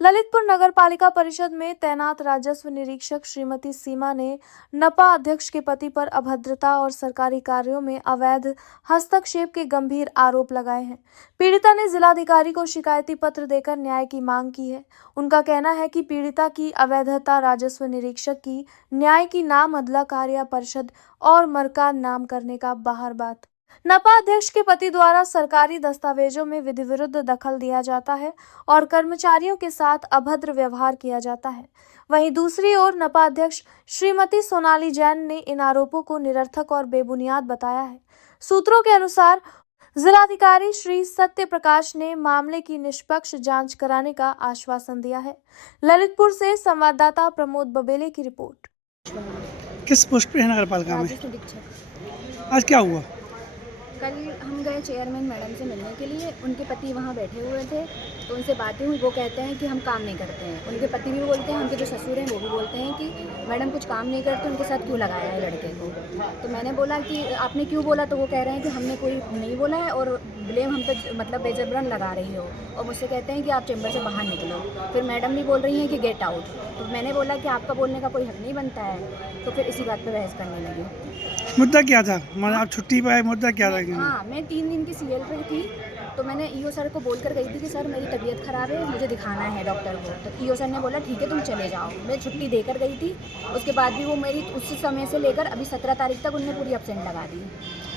ललितपुर नगर पालिका परिषद में तैनात राजस्व निरीक्षक श्रीमती सीमा ने नपा अध्यक्ष के पति पर अभद्रता और सरकारी कार्यों में अवैध हस्तक्षेप के गंभीर आरोप लगाए हैं। पीड़िता ने जिलाधिकारी को शिकायती पत्र देकर न्याय की मांग की है। उनका कहना है कि पीड़िता की अवैधता राजस्व निरीक्षक की न्याय की नाम अदला कार्य परिषद और मरकाज नाम करने का बाहर बात। नपा अध्यक्ष के पति द्वारा सरकारी दस्तावेजों में विधि विरुद्ध दखल दिया जाता है और कर्मचारियों के साथ अभद्र व्यवहार किया जाता है। वहीं दूसरी ओर नपा अध्यक्ष श्रीमती सोनाली जैन ने इन आरोपों को निरर्थक और बेबुनियाद बताया है। सूत्रों के अनुसार जिलाधिकारी श्री सत्य प्रकाश ने मामले की निष्पक्ष जांच कराने का आश्वासन दिया है। ललितपुर से संवाददाता प्रमोद बबेले की रिपोर्ट। किस पोस्ट पे है नगर पालिका में? आज क्या हुआ? कल हम गए चेयरमैन मैडम से मिलने के लिए। उनके पति वहाँ बैठे हुए थे तो उनसे बातें हुई। वो कहते हैं कि हम काम नहीं करते हैं। उनके पति भी बोलते हैं, उनके जो ससुर हैं वो भी बोलते हैं कि मैडम कुछ काम नहीं करते, उनके साथ क्यों लगाया है लड़के को। तो मैंने बोला कि आपने क्यों बोला, तो वो कह रहे हैं कि हमने कोई नहीं बोला है और ब्लेम हम पे मतलब बेजबरन लगा रही हो। और मुझसे कहते हैं कि आप चैम्बर से बाहर निकलो। फिर मैडम भी बोल रही हैं कि गेट आउट। तो मैंने बोला कि आपका बोलने का कोई हक नहीं बनता है। तो फिर इसी बात पर बहस करने लगी। मुद्दा क्या था? मतलब आप छुट्टी पे आए, मुद्दा क्या था? हाँ, मैं 3 दिन की सीएल पर थी। तो मैंने ईओ सर को बोलकर गई थी कि सर मेरी तबीयत ख़राब है, मुझे दिखाना है डॉक्टर को। तो ईओ सर ने बोला ठीक है तुम चले जाओ। मैं छुट्टी देकर गई थी। उसके बाद भी वो मेरी उस समय से लेकर अभी 17 तारीख तक उन्होंने पूरी एब्सेंट लगा दी।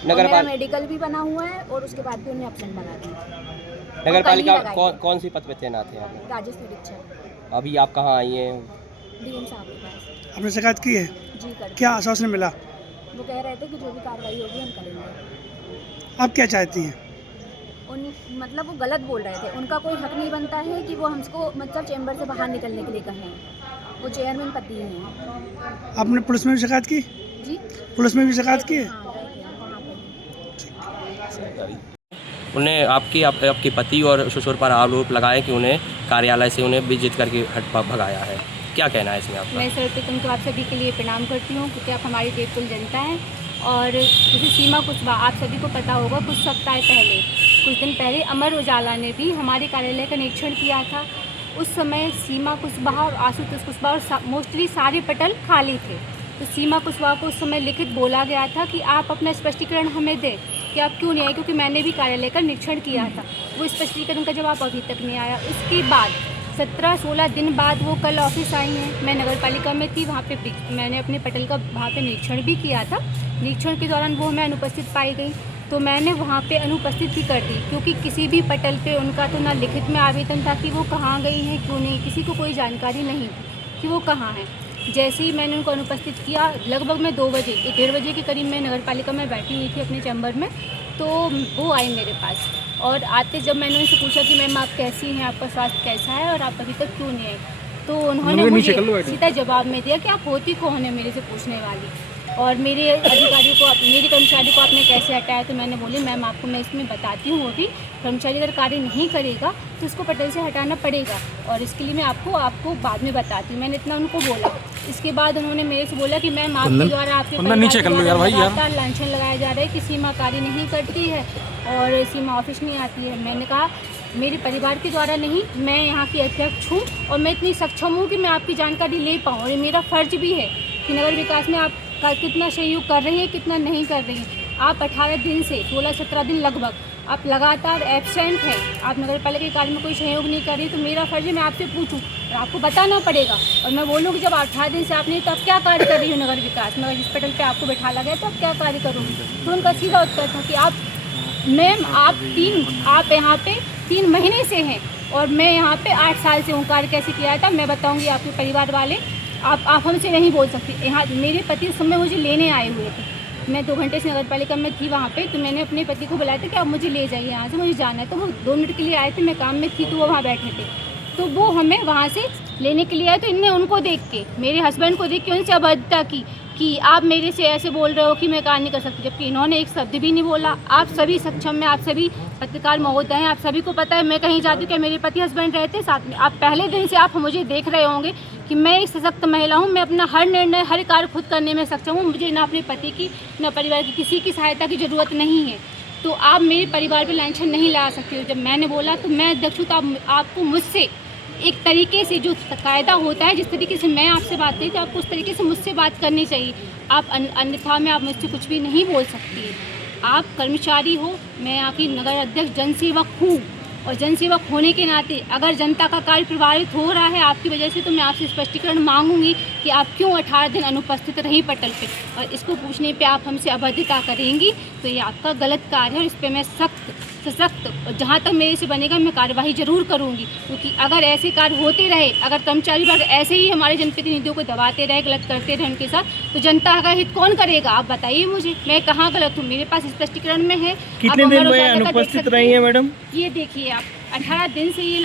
मेरा मेडिकल भी बना हुआ है और उसके बाद भी उन्होंने एब्सेंट लगा दी। नगर पालिका कौन सी पद पे तैनात है? राजस्व निरीक्षक। अभी आप कहाँ आई हैं? डीएम साहब के पास। आपने शिकायत की है? जी कर। क्या आश्वासन मिला? वो कह रहे थे कि जो भी कार्रवाई होगी हम करेंगे। आप क्या चाहती हैं? मतलब वो गलत बोल रहे थे। उनका कोई हक नहीं बनता है कि वो हमको मतलब चैम्बर से बाहर निकलने के लिए कहें। वो चेयरमैन पति हैं। आपने पुलिस में भी शिकायत की? जी, पुलिस में भी शिकायत की है? हाँ, वहाँ पे। उन्हें आपके पति और ससुर पर आरोप लगाए कि उन्हें कार्यालय से उन्हें विजित करके भगाया है। क्या कहना है इसमें आपका? मैं सर्वप्रथम तो आप सभी के लिए प्रणाम करती हूँ क्योंकि आप हमारी देखकुल जनता हैं। और जैसे सीमा कुशवाहा, आप सभी को पता होगा कुछ दिन पहले अमर उजाला ने भी हमारे कार्यालय का निरीक्षण किया था। उस समय सीमा कुशवाहा और आशुतोष कुशवाहा और मोस्टली सारे पटल खाली थे। तो सीमा कुशवाहा को उस समय लिखित बोला गया था कि आप अपना स्पष्टीकरण हमें दें कि आप क्यों नहीं आए, क्योंकि मैंने भी कार्यालय का निरीक्षण किया था। वो स्पष्टीकरण का जवाब अभी तक नहीं आया। उसके बाद 17-16 दिन बाद वो कल ऑफिस आई हैं। मैं नगर पालिका में थी, वहाँ पे मैंने अपने पटल का वहाँ पे निरीक्षण भी किया था। निरीक्षण के दौरान वो हमें अनुपस्थित पाई गई तो मैंने वहाँ पे अनुपस्थित ही कर दी, क्योंकि किसी भी पटल पे उनका तो ना लिखित में आवेदन था कि वो कहाँ गई हैं, क्यों नहीं, किसी को कोई जानकारी नहीं थी कि वो कहाँ हैं। जैसे ही मैंने उनको अनुपस्थित किया, लगभग मैं 2 बजे 1:30 बजे के करीब मैं नगर पालिका में बैठी हुई थी अपने चैम्बर में, तो वो आई मेरे पास। और आते जब मैंने उनसे पूछा कि मैम आप कैसी हैं, आपका स्वास्थ्य कैसा है और आप अभी तक क्यों नहीं आई, तो उन्होंने मुझे सीधा जवाब में दिया कि आप होती कौन है मेरे से पूछने वाली, और मेरे अधिकारियों को, मेरे कर्मचारी को आपने कैसे हटाया। तो मैंने बोली मैम आपको मैं इसमें बताती हूँ, अभी कर्मचारी अगर कार्य नहीं करेगा तो उसको पटल से हटाना पड़ेगा और इसके लिए मैं आपको बाद में बताती हूँ। मैंने इतना उनको बोला। इसके बाद उन्होंने मेरे से बोला कि मैम आपके द्वारा आपके लगातार लांछन लगाया जा रहा है कि सीमा कार्य नहीं करती है और सीमा ऑफिस नहीं आती है। मैंने कहा मेरे परिवार के द्वारा नहीं, मैं यहाँ की अध्यक्ष हूँ और मैं इतनी सक्षम हूँ कि मैं आपकी जानकारी ले पाऊँ, और ये मेरा फ़र्ज भी है कि नगर विकास में आप कितना सहयोग कर रही है, कितना नहीं कर रही है। आप 18 दिन से 16-17 दिन लगभग आप लगातार एब्सेंट हैं, आप नगर पालिका के कार्य में कोई सहयोग नहीं कर रही, तो मेरा फ़र्ज है मैं आपसे पूछूं और आपको बताना पड़ेगा। और मैं बोलूँ कि जब 18 दिन से आप नहीं, तो आप क्या कार्य कर रही हो नगर विकास में? जिस पटल पे आपको बैठा लगा है तो आप क्या कार्य करोगे? तो उनका सीधा उत्तर था कि आप मैम आप यहाँ पे 3 महीने से हैं और मैं यहाँ पे 8 साल से हूँ। कार्य कैसे किया था मैं बताऊँगी आपके परिवार वाले, आप हमसे नहीं बोल सकती। यहाँ मेरे पति उस समय मुझे लेने आए हुए थे, मैं 2 घंटे से नगर पालिका में थी वहाँ पे, तो मैंने अपने पति को बुलाया था कि आप मुझे ले जाइए यहाँ से, मुझे जाना है। तो वो 2 मिनट के लिए आए थे, मैं काम में थी तो वो वहाँ बैठे थे, तो वो हमें वहाँ से लेने के लिए आए। तो इनने उनको देख के, मेरे हस्बैंड को देख के उनसे अभद्रता की कि आप मेरे से ऐसे बोल रहे हो कि मैं कार्य नहीं कर सकती, जबकि इन्होंने एक शब्द भी नहीं बोला। आप सभी सक्षम में, आप सभी पत्रकार महोदय हैं, आप सभी को पता है मैं कहीं जाती हूँ क्या मेरे पति हस्बैंड रहते साथ में। आप पहले दिन से आप मुझे देख रहे होंगे कि मैं एक सशक्त महिला हूँ, मैं अपना हर निर्णय, हर कार्य खुद करने में सक्षम हूँ। मुझे ना अपने पति की, ना परिवार की किसी की सहायता की ज़रूरत नहीं है। तो आप मेरे परिवार पर लांछन नहीं ला सकते हो। जब मैंने बोला तो मैं अध्यक्ष हूँ, तो आपको मुझसे एक तरीके से जो कायदा होता है, जिस तरीके से मैं आपसे बात करी तो आपको उस तरीके से मुझसे बात करनी चाहिए। आप अन्यथा में आप मुझसे कुछ भी नहीं बोल सकती। आप कर्मचारी हो, मैं यहाँ की नगर अध्यक्ष जनसेवक हूँ, और जनसेवक होने के नाते अगर जनता का कार्य प्रभावित हो रहा है आपकी वजह से, तो मैं आपसे स्पष्टीकरण मांगूंगी कि आप क्यों 18 दिन अनुपस्थित रही पटल पे, और इसको पूछने पे आप हमसे अभद्रता करेंगी तो ये आपका गलत कार्य है, और इस पर मैं सख्त से सख्त, और जहाँ तक मेरे से बनेगा मैं कार्यवाही जरूर करूँगी। क्योंकि अगर ऐसे कार्य होते रहे, अगर कर्मचारी वर्ग ऐसे ही हमारे जनप्रतिनिधियों को दबाते रहे, गलत करते रहे उनके साथ, तो जनता का हित कौन करेगा? आप बताइए मुझे, मैं कहाँ गलत हूँ? मेरे पास स्पष्टीकरण में है। कितने दिन में अनुपस्थित रही है मैडम? ये देखिए आप 18 दिन से ये